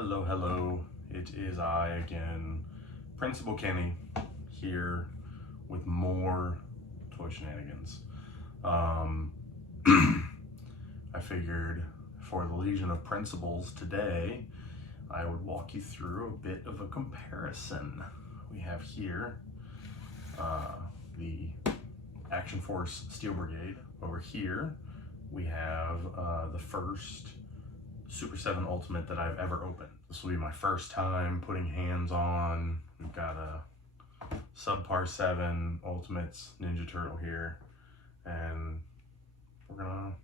Hello, hello. It is I again, Principal Kenny, here with more toy shenanigans. I figured for the Legion of Principals today, I would walk you through a bit of a comparison. We have here the Action Force Steel Brigade. Over here, we have the first Super7 Ultimate that I've ever opened. This will be my first time putting hands on. We've got a Subpar 7 Ultimates Ninja Turtle here, and we're gonna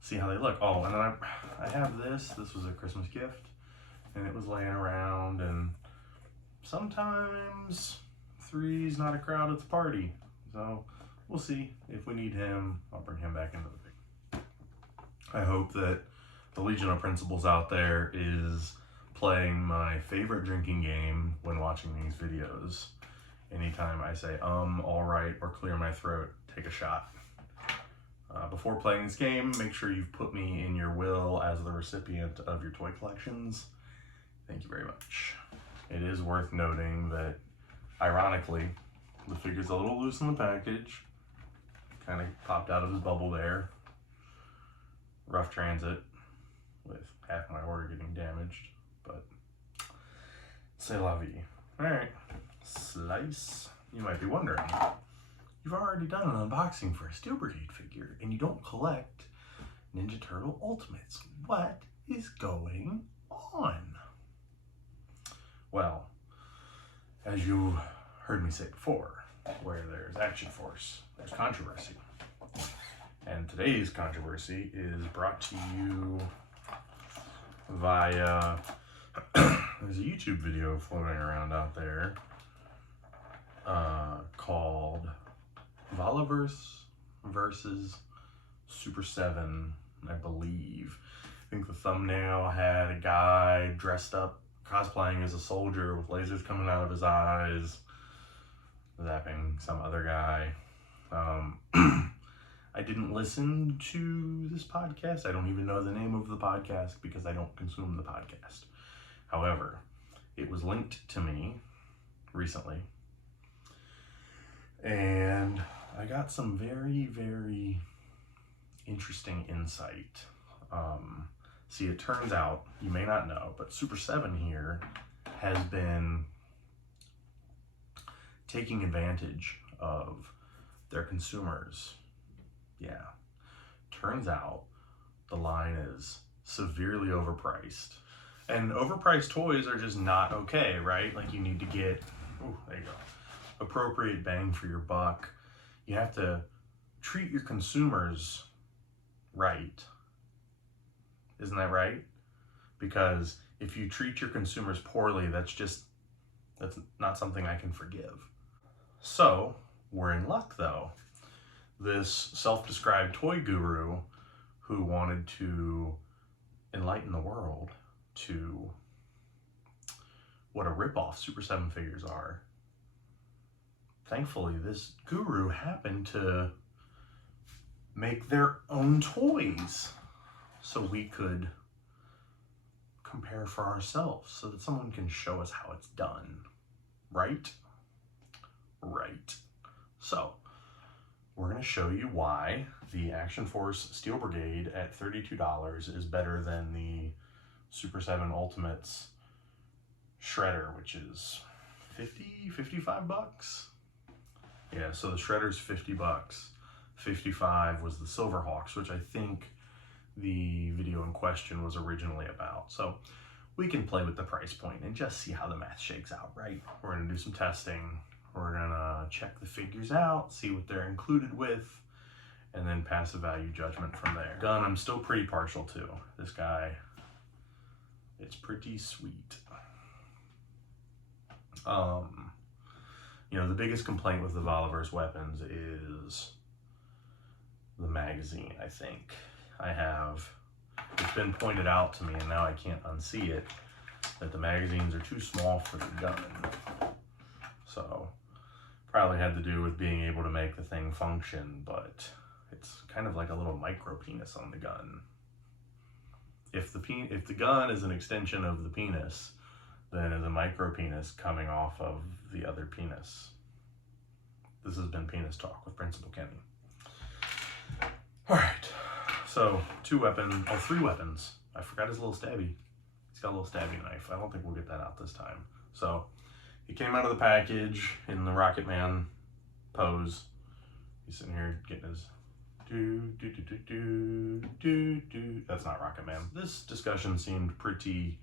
see how they look. Oh, and then I have this. This was a Christmas gift, and it was laying around, and sometimes three's not a crowd, it's a party. So we'll see. If we need him, I'll bring him back into the picture. I hope that the Legion of Principals out there is playing my favorite drinking game when watching these videos. Anytime I say all right, or clear my throat, take a shot. Before playing this game, make sure you've put me in your will as the recipient of your toy collections. Thank you very much. It is worth noting that, ironically, the figure's a little loose in the package. Kind of popped out of his bubble there. Rough transit, with half my order getting damaged, but c'est la vie. Alright, slice. You might be wondering, you've already done an unboxing for a Steel Brigade figure, and you don't collect Ninja Turtle Ultimates. What is going on? Well, as you heard me say before, where there's Action Force, there's controversy. And today's controversy is brought to you via, there's a YouTube video floating around out there called Valaverse versus Super7, I believe. I think the thumbnail had a guy dressed up, cosplaying as a soldier with lasers coming out of his eyes, zapping some other guy. I didn't listen to this podcast. I don't even know the name of the podcast because I don't consume the podcast. However, it was linked to me recently, and I got some very, very interesting insight. See, it turns out, you may not know, but Super7 here has been taking advantage of their consumers. Yeah, turns out the line is severely overpriced. And overpriced toys are just not okay, right? Like, you need to get, ooh, there you go, appropriate bang for your buck. You have to treat your consumers right. Isn't that right? Because if you treat your consumers poorly, that's not something I can forgive. So, we're in luck though. This self-described toy guru who wanted to enlighten the world to what a rip-off Super7 figures are. Thankfully, this guru happened to make their own toys so we could compare for ourselves, so that someone can show us how it's done. Right? Right. So, we're going to show you why the Action Force Steel Brigade at $32 is better than the Super7 Ultimates Shredder, which is 55 bucks. Yeah, so the Shredder's 50 bucks. 55 was the Silverhawks, which I think the video in question was originally about. So we can play with the price point and just see how the math shakes out, right? We're going to do some testing. We're gonna check the figures out, see what they're included with, and then pass a value judgment from there. Gun, I'm still pretty partial to. This guy, it's pretty sweet. You know, the biggest complaint with the Valaverse weapons is the magazine, I think. It's been pointed out to me, and now I can't unsee it, that the magazines are too small for the gun. So, probably had to do with being able to make the thing function, but it's kind of like a little micro penis on the gun. if the gun is an extension of the penis, then is a micro penis coming off of the other penis. This has been Penis Talk with Principal Kenny. All right, so 3 weapons. I forgot his little stabby. He's got a little stabby knife. I don't think we'll get that out this time. So he came out of the package in the Rocket Man pose. He's sitting here getting his That's not Rocket Man. This discussion seemed pretty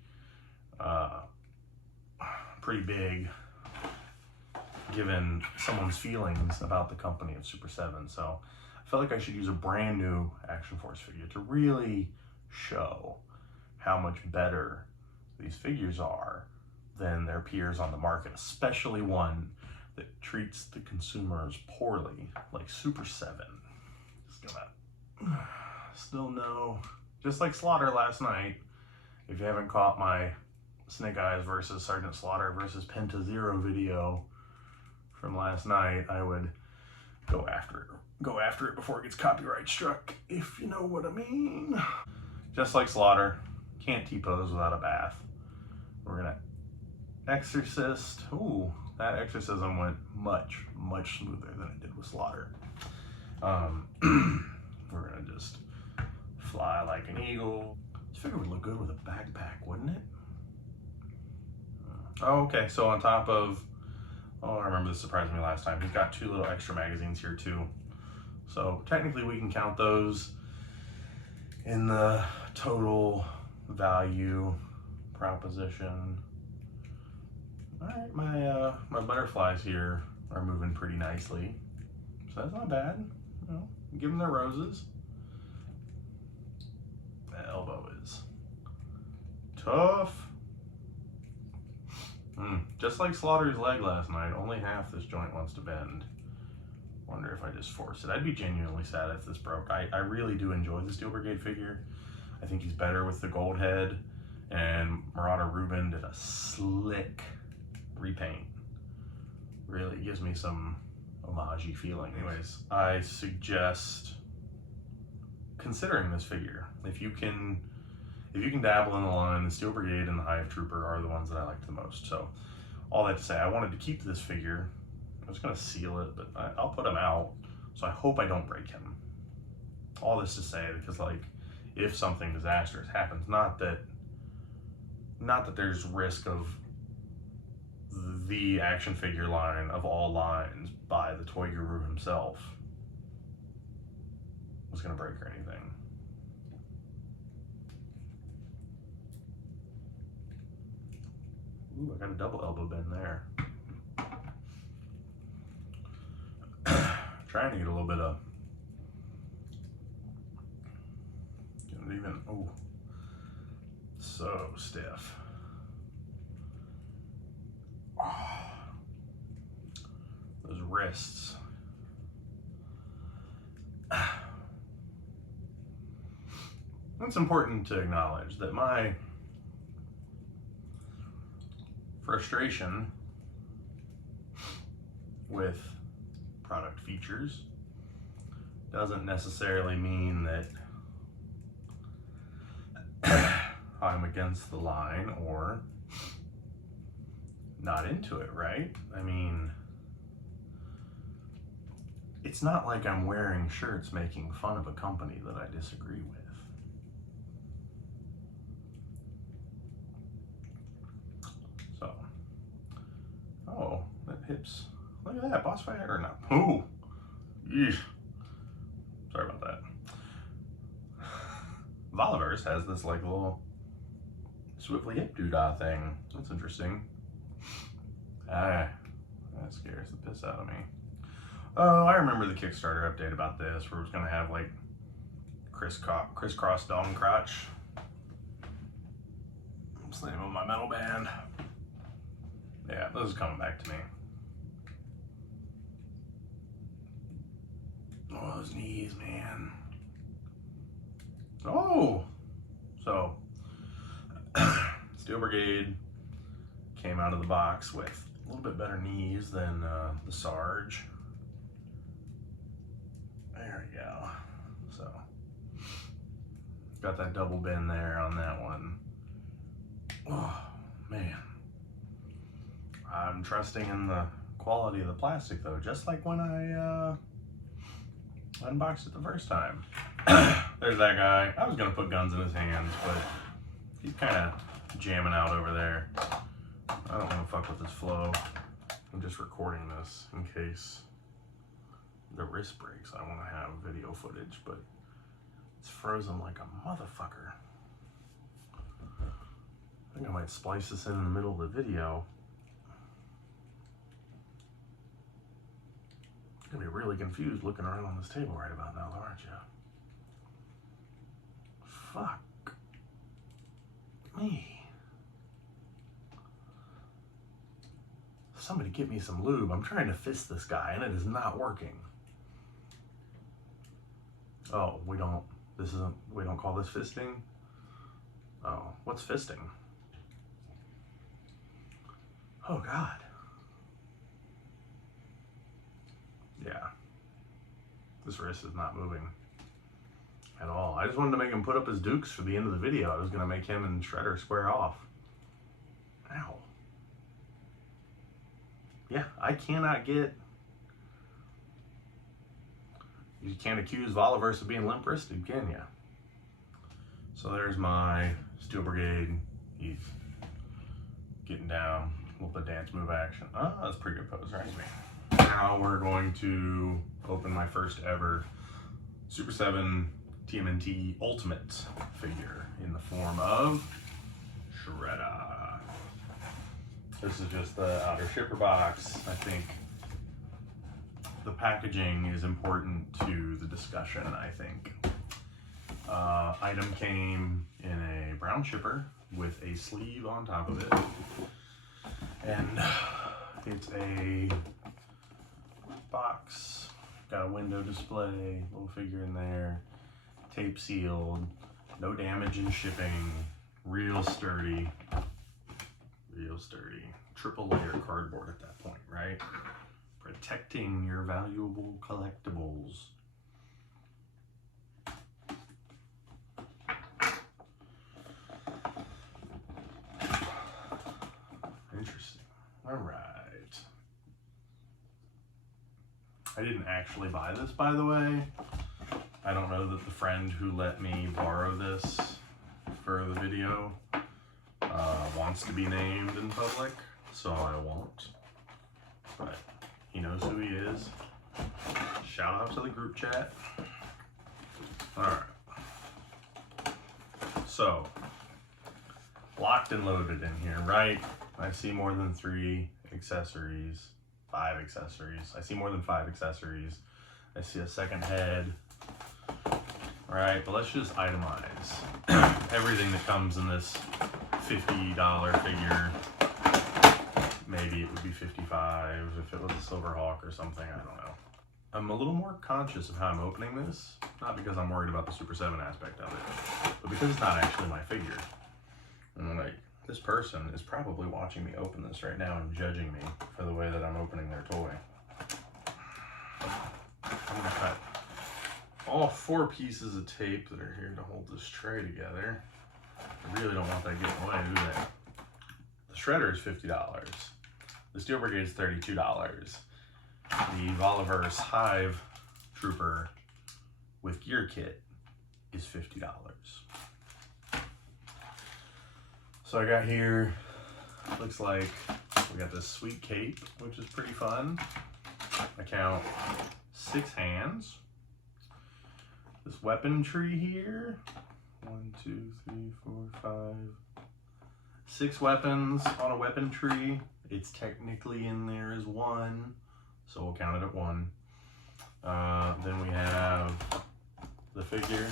big, given someone's feelings about the company of Super7. So I felt like I should use a brand new Action Force figure to really show how much better these figures are than their peers on the market, especially one that treats the consumers poorly, like Super7. Still no, just like Slaughter last night. If you haven't caught my Snake Eyes versus Sergeant Slaughter versus Penta Zero video from last night, I would go after it before it gets copyright struck, if you know what I mean. Just like Slaughter, can't T-pose without a bath. We're gonna exorcist. Ooh, that exorcism went much smoother than it did with Slaughter. We're gonna just fly like an eagle. This figure would look good with a backpack, wouldn't it? Oh, okay, so on top of, I remember this surprised me last time. He's got 2 little extra magazines here too. So technically we can count those in the total value proposition. All right, my butterflies here are moving pretty nicely. So that's not bad. You know, give them their roses. The elbow is tough. Just like Slaughter's leg last night, only half this joint wants to bend. Wonder if I just force it. I'd be genuinely sad if this broke. I really do enjoy the Steel Brigade figure. I think he's better with the gold head, and Marauder Rubin did a slick repaint. Really gives me some homage-y feeling. Anyways, I suggest considering this figure. If you can dabble in the line, the Steel Brigade and the Hive Trooper are the ones that I like the most. So all that to say, I wanted to keep this figure. I was gonna seal it, but I'll put him out. So I hope I don't break him. All this to say, because like, if something disastrous happens, not that there's risk of the action figure line of all lines by the toy guru himself was gonna break or anything. Ooh, I got a double elbow bend there. Trying to get a little bit of, oh, so stiff. Oh, those wrists. It's important to acknowledge that my frustration with product features doesn't necessarily mean that I'm against the line or not into it, right? I mean, it's not like I'm wearing shirts making fun of a company that I disagree with. So, oh, that hips. Look at that, boss fight or not? Oh, yeesh. Sorry about that. Valaverse has this like little swiftly hip doodah thing. That's interesting. Ah, that scares the piss out of me. Oh, I remember the Kickstarter update about this where it was gonna have like crisscross dome crotch. That's the name of my metal band. Yeah, this is coming back to me. Oh, those knees, man. Oh, so Steel Brigade came out of the box with a little bit better knees than the Sarge. There we go. So Got that double bend there on that one. Oh, man. I'm trusting in the quality of the plastic though, just like when I unboxed it the first time. There's that guy. I was gonna put guns in his hands, but he's kind of jamming out over there. I don't want to fuck with his flow. I'm just recording this in case the wrist breaks. I want to have video footage, but it's frozen like a motherfucker. I think I might splice this in the middle of the video. You're gonna be really confused looking around on this table right about now, aren't you? Fuck me. Somebody get me some lube. I'm trying to fist this guy and it is not working. Oh, we don't call this fisting? Oh, what's fisting? Oh God. Yeah. This wrist is not moving at all. I just wanted to make him put up his dukes for the end of the video. I was gonna make him and Shredder square off. Ow. Yeah, I cannot get... You can't accuse Valaverse of being limp-wristed, can you? So there's my Steel Brigade. He's getting down with the dance move action. Oh, that's a pretty good pose, right? Now we're going to open my first ever Super7 TMNT Ultimate figure in the form of Shredder. This is just the outer shipper box. I think the packaging is important to the discussion, I think. Item came in a brown shipper with a sleeve on top of it. And it's a box, got a window display, little figure in there, tape sealed, no damage in shipping, real sturdy. Real sturdy. Triple layer cardboard at that point, right? Protecting your valuable collectibles. Interesting. All right. I didn't actually buy this, by the way. I don't know that the friend who let me borrow this for the video wants to be named in public, so I won't. But he knows who he is. Shout out to the group chat. Alright. So, locked and loaded in here, right? I see more than 3 accessories, 5 accessories. I see more than 5 accessories. I see a second head. Alright, but let's just itemize everything that comes in this $50 figure. Maybe it would be $55 if it was a Silver Hawk or something, I don't know. I'm a little more conscious of how I'm opening this, not because I'm worried about the Super7 aspect of it, but because it's not actually my figure. And like, this person is probably watching me open this right now and judging me for the way that I'm opening their toy. I'm gonna cut all 4 pieces of tape that are here to hold this tray together. I really don't want that getting away, do they? The Shredder is $50. The Steel Brigade is $32. The Valaverse Hive Trooper with gear kit is $50. So I got here, looks like we got this sweet cape, which is pretty fun. I count 6 hands. This weapon tree here, 1, 2, 3, 4, 5, 6 weapons on a weapon tree. It's technically in there as 1, so we'll count it at 1. Then we have the figure,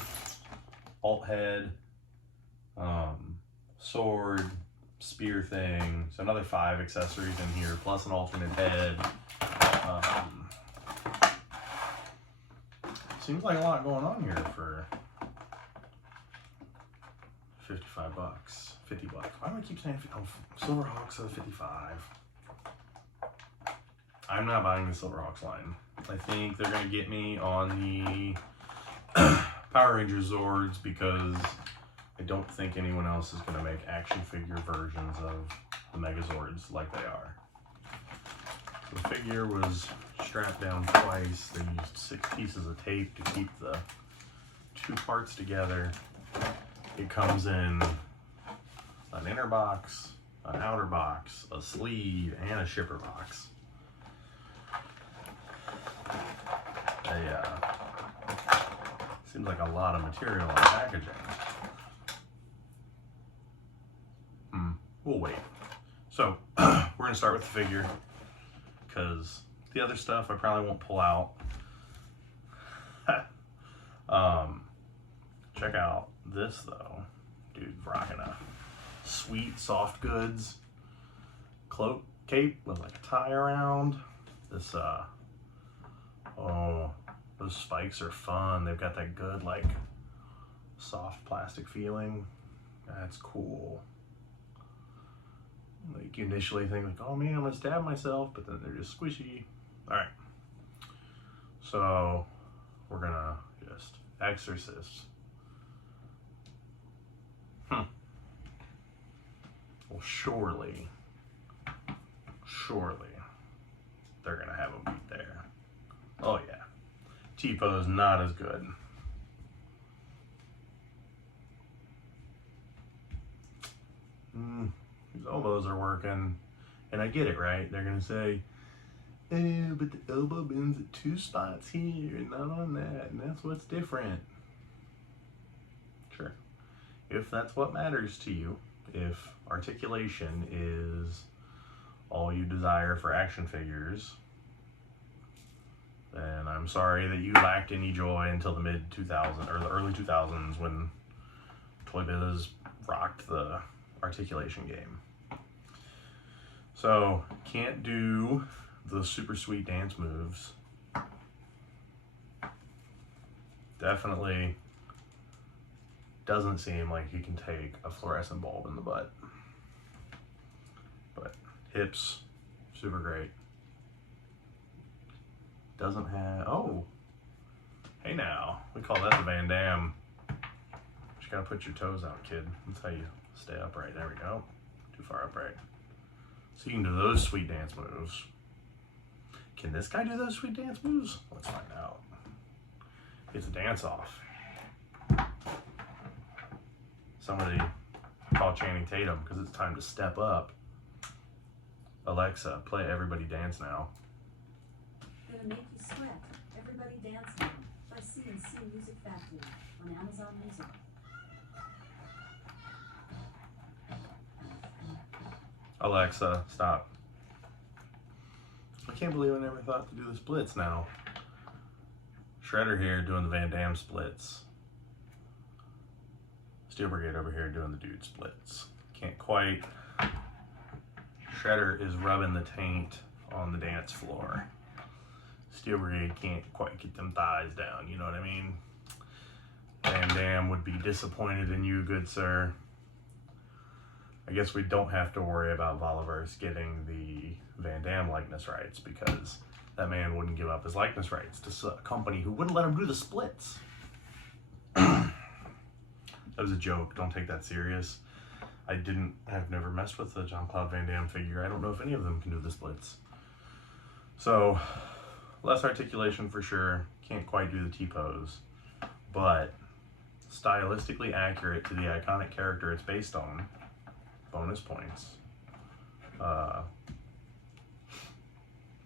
alt head, sword, spear thing, so another 5 accessories in here, plus an alternate head. Seems like a lot going on here for 55 bucks, 50 bucks. Why do I keep saying, oh, Silverhawks are 55. I'm not buying the Silverhawks line. I think they're gonna get me on the Power Rangers Zords because I don't think anyone else is going to make action figure versions of the Megazords like they are. The figure was strapped down twice. They used 6 pieces of tape to keep the 2 parts together. It comes in an inner box, an outer box, a sleeve, and a shipper box. Seems like a lot of material in packaging. We'll wait. So we're gonna start with the figure because the other stuff I probably won't pull out. Check out this though. Dude, rocking a sweet soft goods cloak cape with like a tie around. This oh, those spikes are fun. They've got that good like soft plastic feeling. That's cool. Like you initially think like, oh man, I'm gonna stab myself, but then they're just squishy. All right, so we're gonna just exorcist. Well, surely they're gonna have a beat there. Oh yeah, T-pose not as good. His elbows are working, and I get it, right? They're gonna say, but the elbow bends at 2 spots here and not on that, and that's what's different. Sure, if that's what matters to you, if articulation is all you desire for action figures, then I'm sorry that you lacked any joy until the mid-2000s or the early 2000s when Toy Biz rocked the articulation game. So can't do the super sweet dance moves. Definitely doesn't seem like you can take a fluorescent bulb in the butt. But hips, super great. Doesn't have, oh, hey now, we call that the Van Damme. Just gotta put your toes out, kid. That's how you stay upright. There we go. Too far upright. So you can do those sweet dance moves. Can this guy do those sweet dance moves? Let's find out. It's a dance off. Somebody call Channing Tatum because it's time to step up. Alexa, play Everybody Dance Now. Gonna make you sweat. Everybody Dance Now by C&C Music Factory on Amazon Music. Alexa, stop. I can't believe I never thought to do the splits now. Shredder here doing the Van Damme splits. Steel Brigade over here doing the dude splits. Can't quite. Shredder is rubbing the taint on the dance floor. Steel Brigade can't quite get them thighs down, you know what I mean? Van Damme would be disappointed in you, good sir. I guess we don't have to worry about Valaverse getting the Van Damme likeness rights because that man wouldn't give up his likeness rights to a company who wouldn't let him do the splits. That was a joke. Don't take that serious. I've never messed with the Jean-Claude Van Damme figure. I don't know if any of them can do the splits. So, less articulation for sure. Can't quite do the T-pose. But, stylistically accurate to the iconic character it's based on. Bonus points.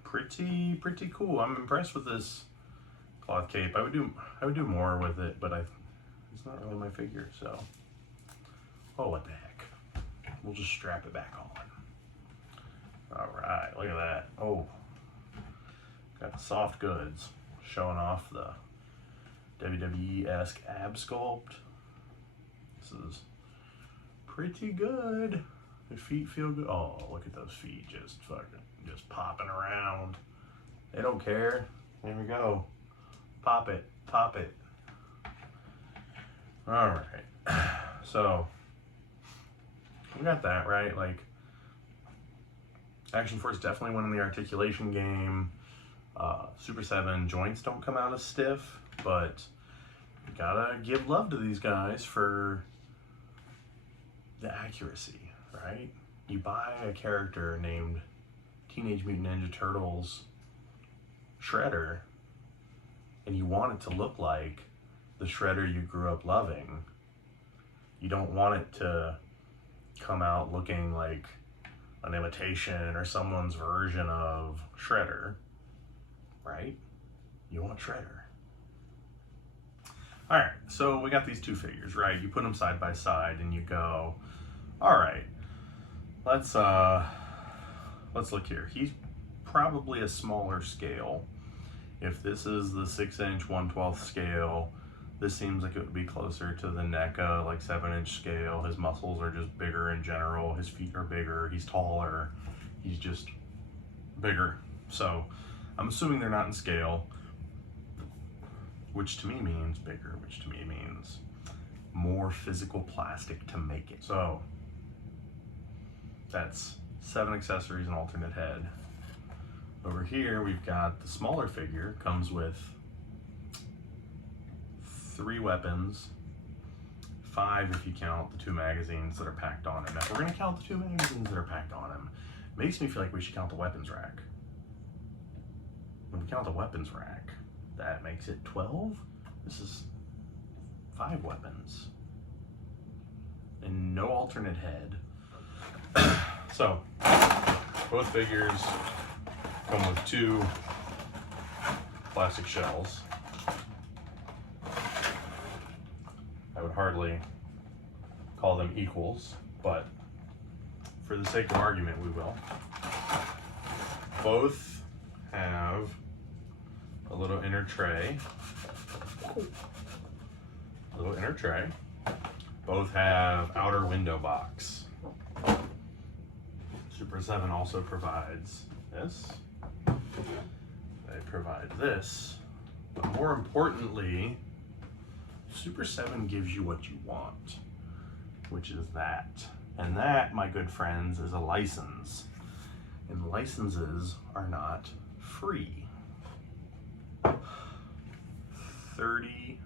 Pretty cool. I'm impressed with this cloth cape. I would do more with it, but it's not really my figure, so. Oh, what the heck. We'll just strap it back on. All right, look at that. Oh, got the soft goods showing off the WWE-esque ab sculpt. This is pretty good. The feet feel good. Oh, look at those feet just popping around. They don't care. There we go. Pop it, pop it. All right. So we got that right. Like Action Force definitely winning the articulation game. Super 7 joints don't come out as stiff, but gotta give love to these guys for the accuracy, right? You buy a character named Teenage Mutant Ninja Turtles Shredder, and you want it to look like the Shredder you grew up loving. You don't want it to come out looking like an imitation or someone's version of Shredder, right? You want Shredder. All right, so we got these two figures, right? You put them side by side and you go, all right, let's look here. He's probably a smaller scale. If this is the 6-inch 1/12 scale, this seems like it would be closer to the NECA, like 7-inch scale. His muscles are just bigger in general. His feet are bigger. He's taller. He's just bigger. So I'm assuming they're not in scale, which to me means bigger, which to me means more physical plastic to make it. So that's 7 accessories and alternate head. Over here, we've got the smaller figure, comes with 3 weapons, 5 if you count the 2 magazines that are packed on him. Now, if we're gonna count the 2 magazines that are packed on him, it makes me feel like we should count the weapons rack. When we count the weapons rack, that makes it 12. This is 5 weapons and no alternate head. So both figures come with 2 plastic shells. I would hardly call them equals, but for the sake of argument, we will. Both have a little inner tray. Both have outer window box. Super7 also provides this. They provide this. But more importantly, Super7 gives you what you want, which is that. And that, my good friends, is a license. And licenses are not free. $32,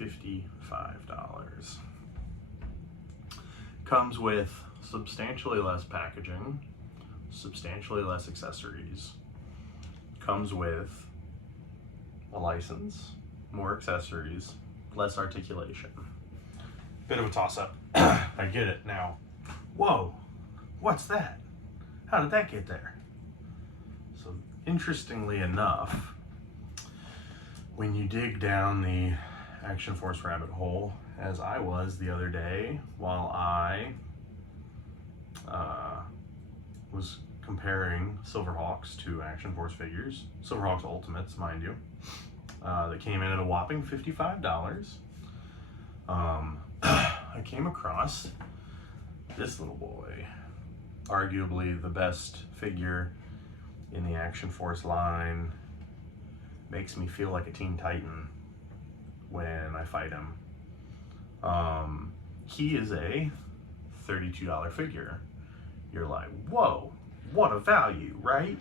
$55. Comes with substantially less packaging, substantially less accessories. Comes with a license, more accessories, less articulation. Bit of a toss-up. I get it now. Whoa, what's that? How did that get there? So interestingly enough, when you dig down the Action Force rabbit hole, as I was the other day while I was comparing Silverhawks to Action Force figures, Silverhawks Ultimates, mind you, that came in at a whopping $55. I came across this little boy, arguably the best figure in the Action Force line. Makes me feel like a Teen Titan when I fight him. He is a $32 figure. You're like, whoa, what a value, right?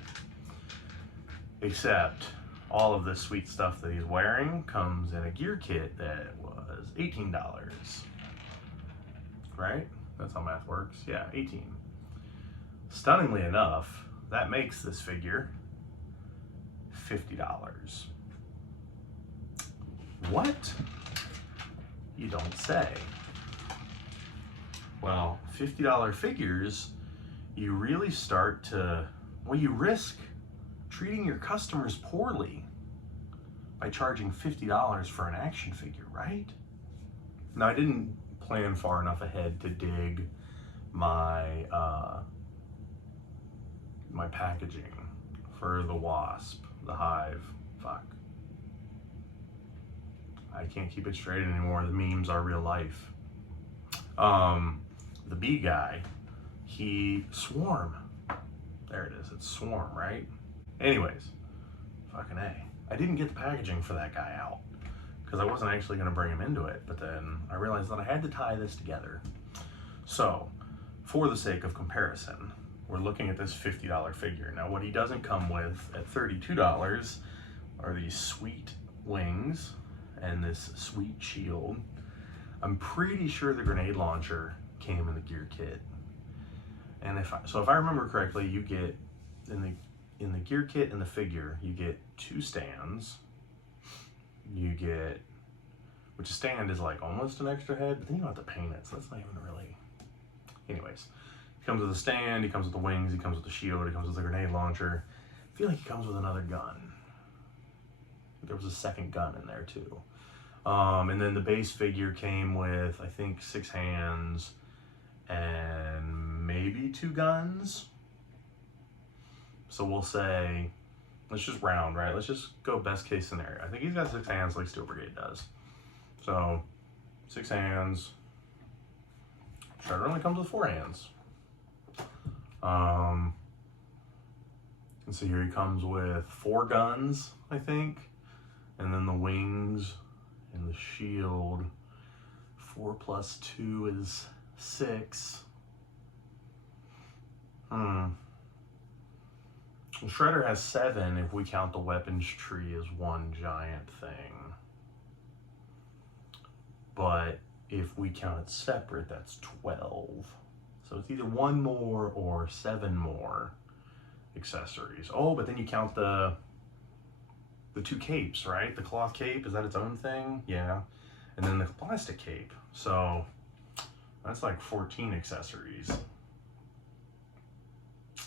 Except all of this sweet stuff that he's wearing comes in a gear kit that was $18, right? That's how math works. Yeah, 18. Stunningly enough, that makes this figure $50. What? You don't say. Well, $50 figures, you really start to, well, you risk treating your customers poorly by charging $50 for an action figure, right? Now, I didn't plan far enough ahead to dig my my packaging for the Wasp, the Hive. Fuck. I can't keep it straight anymore. The memes are real life. The bee guy, he Swarm. There it is. It's Swarm, right? Anyways, fucking A. I didn't get the packaging for that guy out because I wasn't actually going to bring him into it, but then I realized that I had to tie this together. So, for the sake of comparison, we're looking at this $50 figure. Now, what he doesn't come with at $32 are these sweet wings and this sweet shield. I'm pretty sure the grenade launcher came in the gear kit. And if I remember correctly, you get in the gear kit and the figure, you get 2 stands. You get, which a stand is like almost an extra head, but then you don't have to paint it, so that's not even really. Anyways, he comes with a stand, he comes with the wings, he comes with the shield, he comes with the grenade launcher. I feel like he comes with another gun. There was a second gun in there too. And then the base figure came with, I think, 6 hands and maybe 2 guns. So we'll say, let's just round, right? Let's just go best case scenario. I think he's got 6 hands like Steel Brigade does. So 6 hands. Shredder only comes with 4 hands. And so here he comes with 4 guns, I think. And then the wings and the shield. 4 plus 2 is 6. Shredder has 7 if we count the weapons tree as one giant thing. But if we count it separate, that's 12. So it's either 1 more or 7 more accessories. Oh, but then you count the 2 capes, right? The cloth cape, is that its own thing? Yeah. And then the plastic cape. So that's like 14 accessories.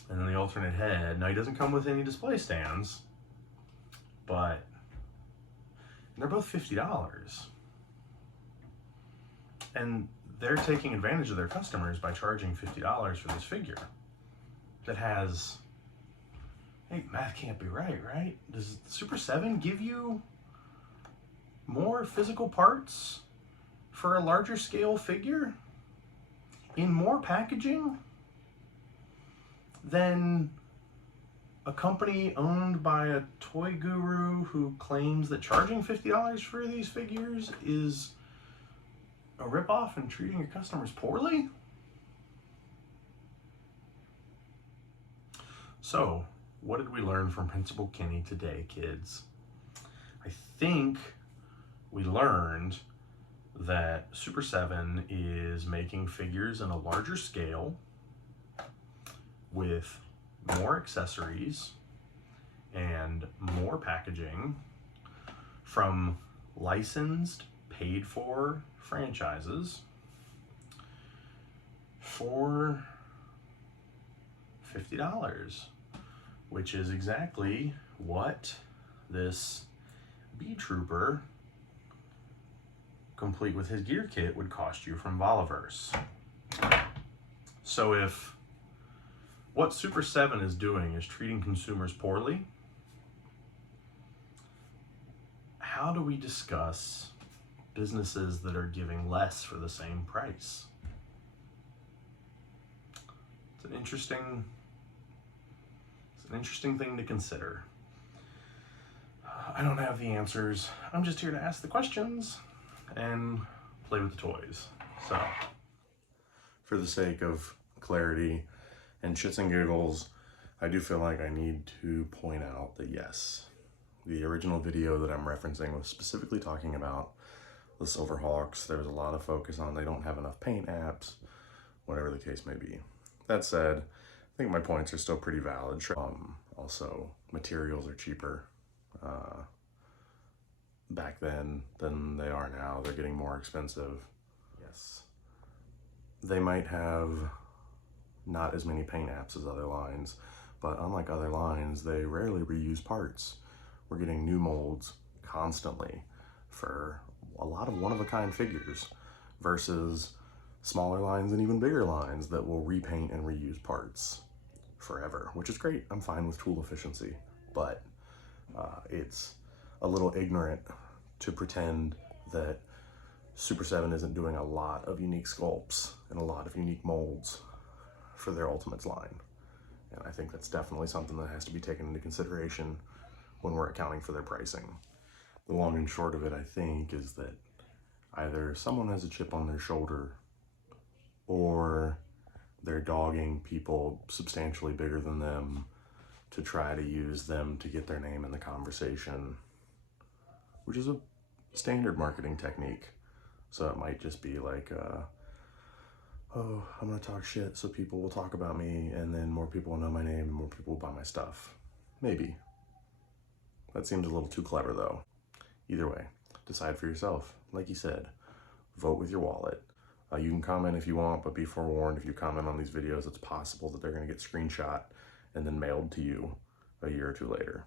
And then the alternate head. Now he doesn't come with any display stands, but they're both $50. And they're taking advantage of their customers by charging $50 for this figure that has, hey, math can't be right, right? Does Super7 give you more physical parts for a larger scale figure in more packaging than a company owned by a toy guru who claims that charging $50 for these figures is a ripoff and treating your customers poorly? So, what did we learn from Principal Kenny today, kids? I think we learned that Super7 is making figures in a larger scale with more accessories and more packaging from licensed, paid for franchises for $50, which is exactly what this Bee Trooper, complete with his gear kit, would cost you from Valaverse. So if what Super7 is doing is treating consumers poorly, how do we discuss businesses that are giving less for the same price? It's an interesting thing to consider. I don't have the answers. I'm just here to ask the questions and play with the toys. So, for the sake of clarity and shits and giggles, I do feel like I need to point out that yes, the original video that I'm referencing was specifically talking about the Silverhawks. There was a lot of focus on they don't have enough paint apps, whatever the case may be. That said, I think my points are still pretty valid. Also, materials are cheaper back then than they are now. They're getting more expensive. Yes, they might have not as many paint apps as other lines, but unlike other lines, they rarely reuse parts. We're getting new molds constantly for a lot of one-of-a-kind figures versus smaller lines and even bigger lines that will repaint and reuse parts forever, which is great. I'm fine with tool efficiency, but it's a little ignorant to pretend that Super7 isn't doing a lot of unique sculpts and a lot of unique molds for their Ultimates line. And I think that's definitely something that has to be taken into consideration when we're accounting for their pricing. The long and short of it, I think, is that either someone has a chip on their shoulder or they're dogging people substantially bigger than them to try to use them to get their name in the conversation which is a standard marketing technique. So it might just be like, oh, I'm gonna talk shit so people will talk about me, and then more people will know my name and more people will buy my stuff. Maybe. That seems a little too clever though. Either way, decide for yourself. Like you said, vote with your wallet. You can comment if you want, but be forewarned, if you comment on these videos, it's possible that they're gonna get screenshot and then mailed to you a year or two later.